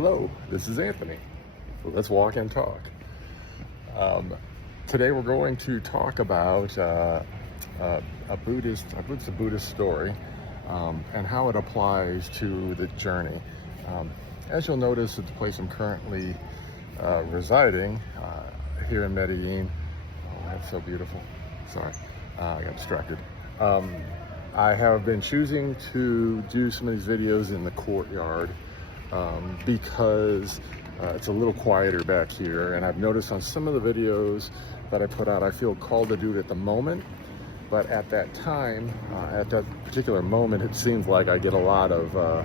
Hello, this is Anthony. So let's walk and talk. Today we're going to talk about a Buddhist story and how it applies to the journey. As you'll notice, at the place I'm currently residing here in Medellin. Oh, that's so beautiful. Sorry, I got distracted. I have been choosing to do some of these videos in the courtyard because it's a little quieter back here, and I've noticed on some of the videos that I put out, I feel called to do it at the moment, but at that time, at that particular moment, it seems like I get a lot of what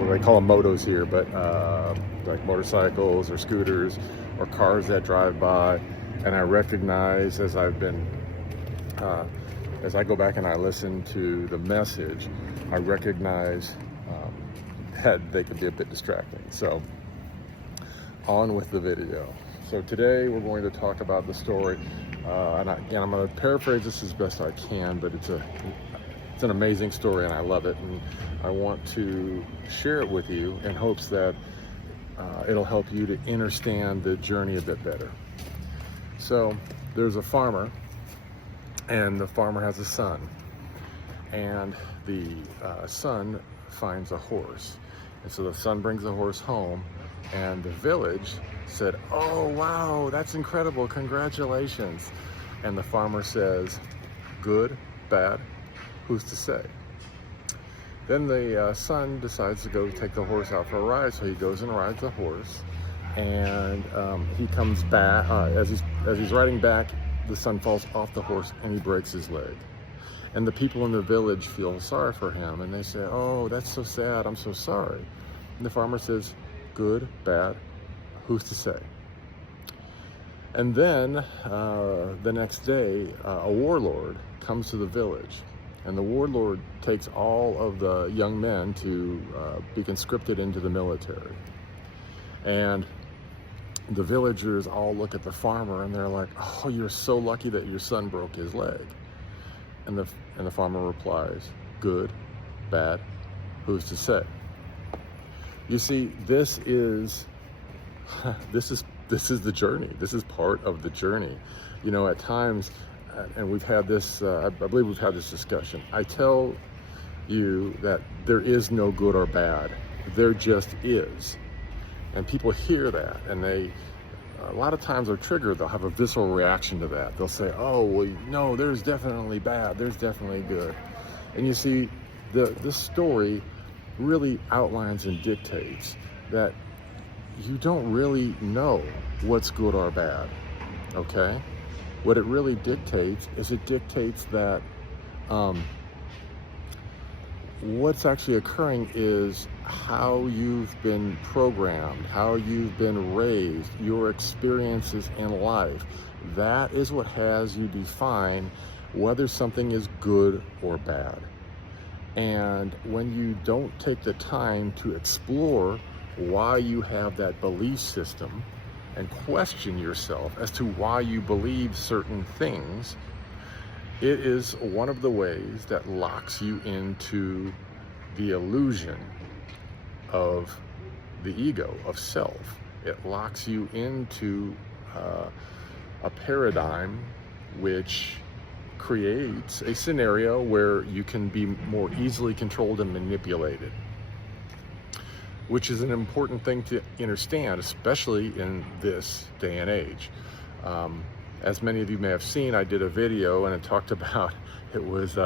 do they call them, motos here, but like motorcycles or scooters or cars that drive by, and I recognize as I go back and I listen to the message, I recognize that they can be a bit distracting. So on with the video. So today we're going to talk about the story, and I'm going to paraphrase this as best I can, but it's an amazing story and I love it, and I want to share it with you in hopes that it'll help you to understand the journey a bit better. So there's a farmer, and the farmer has a son, and the son finds a horse, and so the son brings the horse home, and the village said, "Oh wow, that's incredible, congratulations." And the farmer says, "Good, bad, who's to say?" Then the son decides to go take the horse out for a ride, so he goes and rides the horse, and he comes back. As he's riding back, the son falls off the horse and he breaks his leg. And the people in the village feel sorry for him, and they say, "Oh, that's so sad, I'm so sorry." And the farmer says, "Good, bad, who's to say?" And then the next day, a warlord comes to the village, and the warlord takes all of the young men to be conscripted into the military. And the villagers all look at the farmer and they're like, "Oh, you're so lucky that your son broke his leg." And the farmer replies, "Good, bad, who's to say?" You see, this is the journey. This is part of the journey. You know, at times, and we've had this, I believe we've had this discussion. I tell you that there is no good or bad. There just is. And people hear that, and a lot of times are triggered. They'll have a visceral reaction to that. They'll say, "Oh, well, no, there's definitely bad, there's definitely good." And you see, this story really outlines and dictates that you don't really know what's good or bad, okay? What it really dictates is it dictates that what's actually occurring is how you've been programmed, how you've been raised, your experiences in life. That is what has you define whether something is good or bad. And when you don't take the time to explore why you have that belief system and question yourself as to why you believe certain things, it is one of the ways that locks you into the illusion of the ego, of self. It locks you into a paradigm which creates a scenario where you can be more easily controlled and manipulated, which is an important thing to understand, especially in this day and age. As many of you may have seen, I did a video and it talked about, it was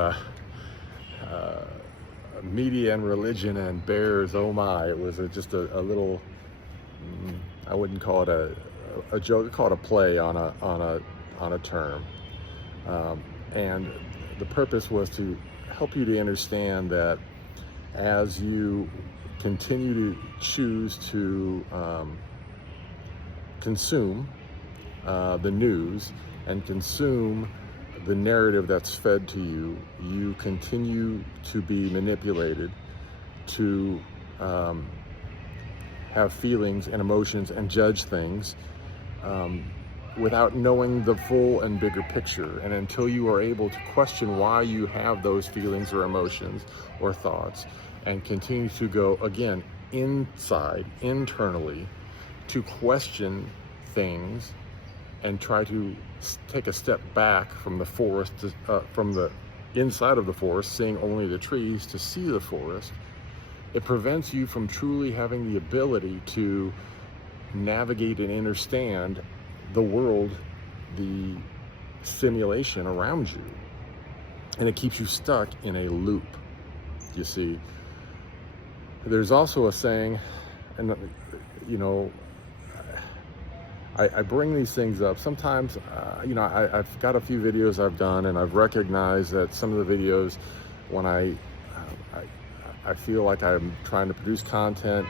media and religion and bears, oh my. It was just a little, I wouldn't call it a joke, I'd call it a play on a term. And the purpose was to help you to understand that as you continue to choose to consume the news and consume the narrative that's fed to you, you continue to be manipulated to have feelings and emotions and judge things without knowing the full and bigger picture. And until you are able to question why you have those feelings or emotions or thoughts, and continue to go again inside, internally, to question things and try to take a step back from the forest, from the inside of the forest, seeing only the trees, to see the forest, it prevents you from truly having the ability to navigate and understand the world, the simulation around you. And it keeps you stuck in a loop. You see, there's also a saying, and you know, I bring these things up sometimes. You know, I've got a few videos I've done, and I've recognized that some of the videos, when I feel like I'm trying to produce content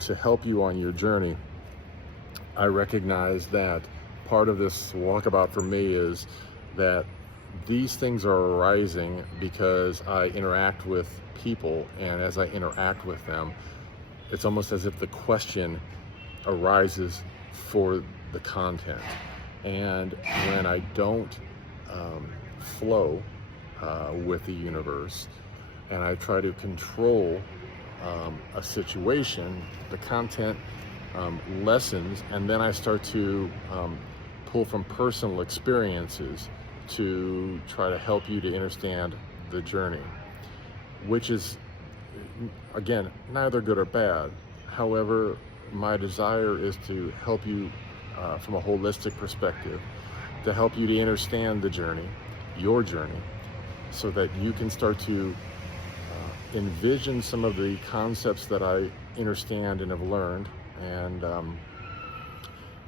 to help you on your journey, I recognize that part of this walkabout for me is that these things are arising because I interact with people, and as I interact with them, it's almost as if the question arises for the content. And when I don't flow with the universe, and I try to control a situation, the content lessens, and then I start to pull from personal experiences to try to help you to understand the journey, which is, again, neither good or bad. However, my desire is to help you from a holistic perspective, to help you to understand the journey, your journey, so that you can start to envision some of the concepts that I understand and have learned, and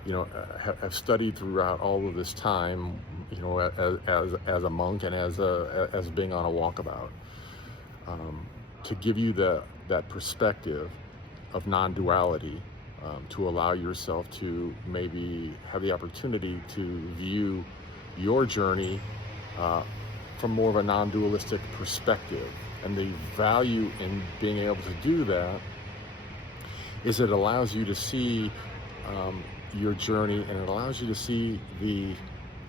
you know, have studied throughout all of this time, you know, as a monk and as being on a walkabout, to give you that perspective of non-duality, to allow yourself to maybe have the opportunity to view your journey from more of a non-dualistic perspective. And the value in being able to do that is it allows you to see your journey, and it allows you to see the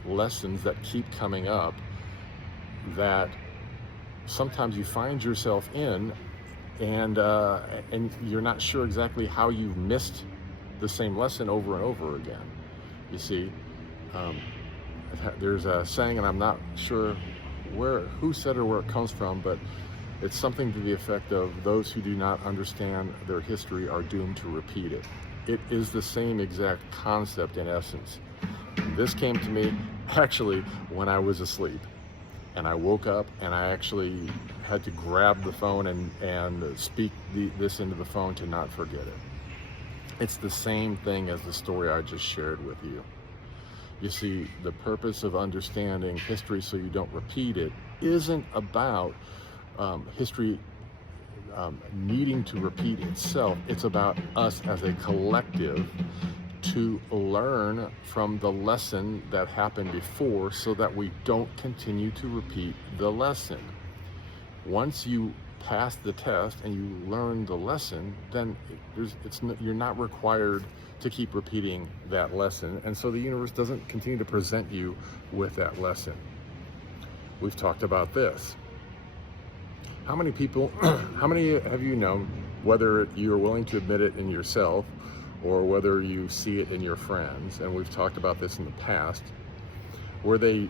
lessons that keep coming up that sometimes you find yourself in, and you're not sure exactly how you've missed the same lesson over and over again. You see, there's a saying, and I'm not sure who said or where it comes from, but it's something to the effect of, those who do not understand their history are doomed to repeat it. It is the same exact concept in essence. This came to me actually when I was asleep, and I woke up and I actually had to grab the phone and speak this into the phone to not forget it. It's the same thing as the story I just shared with you. You see, the purpose of understanding history so you don't repeat it isn't about history needing to repeat itself. It's about us as a collective to learn from the lesson that happened before, so that we don't continue to repeat the lesson. Once you pass the test and you learn the lesson, then you're not required to keep repeating that lesson, and so the universe doesn't continue to present you with that lesson. We've talked about this. How many people, how many have you known, whether you are willing to admit it in yourself or whether you see it in your friends, and we've talked about this in the past, where they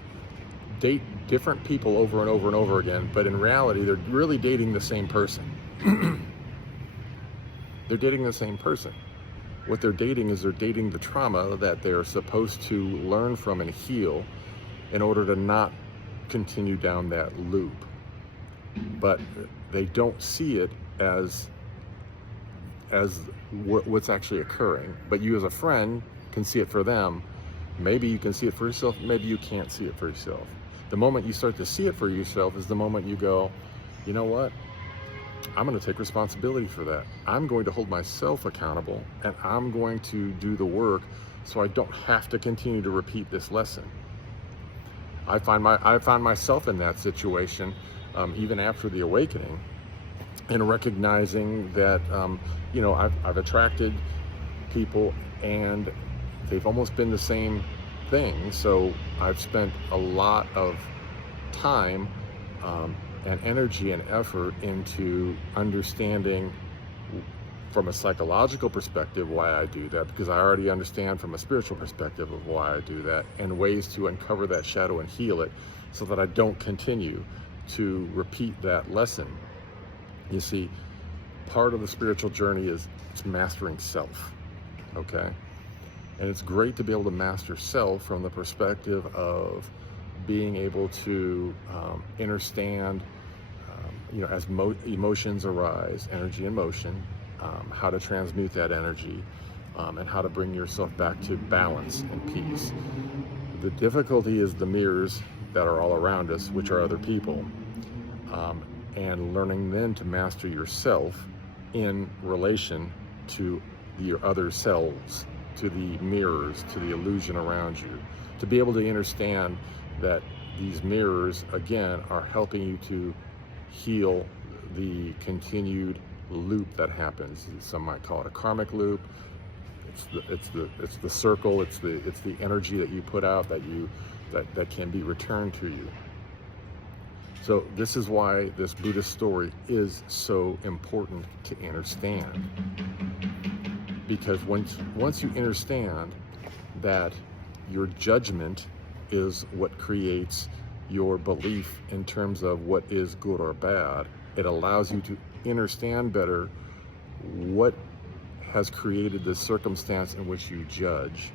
date different people over and over and over again, but in reality, they're really dating the same person. They're dating the same person. What they're dating is they're dating the trauma that they're supposed to learn from and heal in order to not continue down that loop. But they don't see it as what's actually occurring. But you as a friend can see it for them. Maybe you can see it for yourself, maybe you can't see it for yourself. The moment you start to see it for yourself is the moment you go, you know what? I'm going to take responsibility for that. I'm going to hold myself accountable, and I'm going to do the work so I don't have to continue to repeat this lesson. I found myself in that situation even after the awakening, and recognizing that you know, I've attracted people and they've almost been the same thing. So I've spent a lot of time and energy and effort into understanding from a psychological perspective why I do that, because I already understand from a spiritual perspective of why I do that, and ways to uncover that shadow and heal it so that I don't continue to repeat that lesson. You see, part of the spiritual journey is it's mastering self, okay? And it's great to be able to master self from the perspective of being able to understand, as emotions arise, energy and motion, how to transmute that energy, and how to bring yourself back to balance and peace. The difficulty is the mirrors that are all around us, which are other people, and learning then to master yourself in relation to your other selves, to the mirrors, to the illusion around you, to be able to understand that these mirrors, again, are helping you to heal the continued loop that happens. Some might call it a karmic loop. It's the circle. It's the energy that you put out that can be returned to you. So this is why this Buddhist story is so important to understand. Because once you understand that your judgment is what creates your belief in terms of what is good or bad, it allows you to understand better what has created the circumstance in which you judge.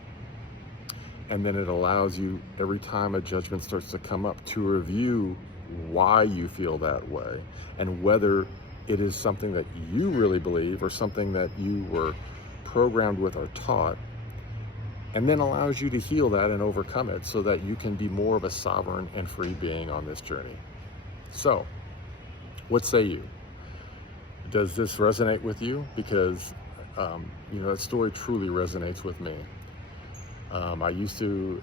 And then it allows you, every time a judgment starts to come up, to review why you feel that way and whether it is something that you really believe or something that you were programmed with or taught, and then allows you to heal that and overcome it so that you can be more of a sovereign and free being on this journey. So, what say you? Does this resonate with you? Because, that story truly resonates with me. I used to,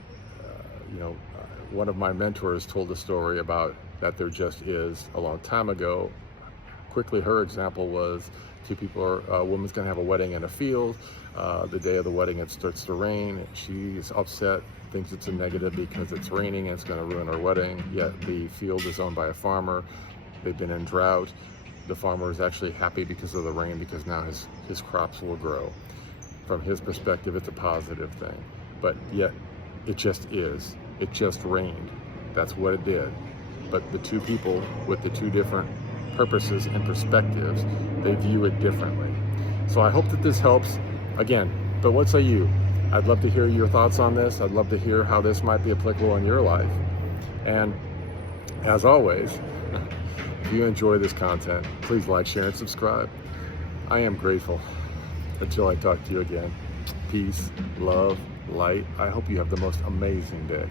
one of my mentors told a story about that there just is a long time ago. Quickly, her example was two people, a woman's gonna have a wedding in a field. The day of the wedding, it starts to rain. She's upset, thinks it's a negative because it's raining and it's gonna ruin her wedding. Yet the field is owned by a farmer. They've been in drought. The farmer is actually happy because of the rain, because now his crops will grow. From his perspective, it's a positive thing. But yet, it just is. It just rained. That's what it did. But the two people with the two different purposes and perspectives, they view it differently. So I hope that this helps. Again, but what say you? I'd love to hear your thoughts on this. I'd love to hear how this might be applicable in your life. And as always, if you enjoy this content, please like, share, and subscribe. I am grateful. Until I talk to you again, peace, love, light. I hope you have the most amazing day.